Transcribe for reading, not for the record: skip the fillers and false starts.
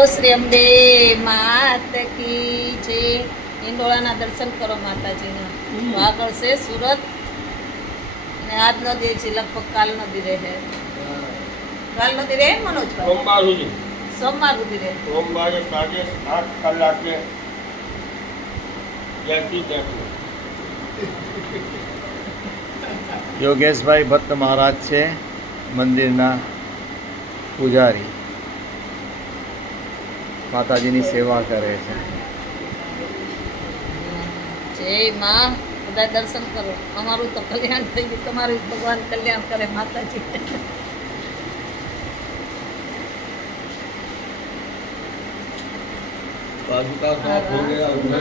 બોલો શ્રી અંબે માત કી જય. હિંડોળાના દર્શન કરો માતાજીના. તો આગળ છે સુરત અને આજનો દી છે, લગભગ કાલનો દી રહે. કાલનો દી રહે ને મનોજભાઈ? સોમવાર સુધી. સોમવાર સુધી રહે. સોમવારે સાંજે 8 કલાકે ત્યાંથી ત્યાંથી. યોગેશભાઈ ભટ્ટ મહારાજ છે મંદિરના પૂજારી, માતાજીની સેવા કરે છે. જય માં. બધા દર્શન કરો. અમારું તો કલ્યાણ થઈ ગયું, તમારું ભગવાન કલ્યાણ કરે માતાજી. बाजू का साफ हो गया।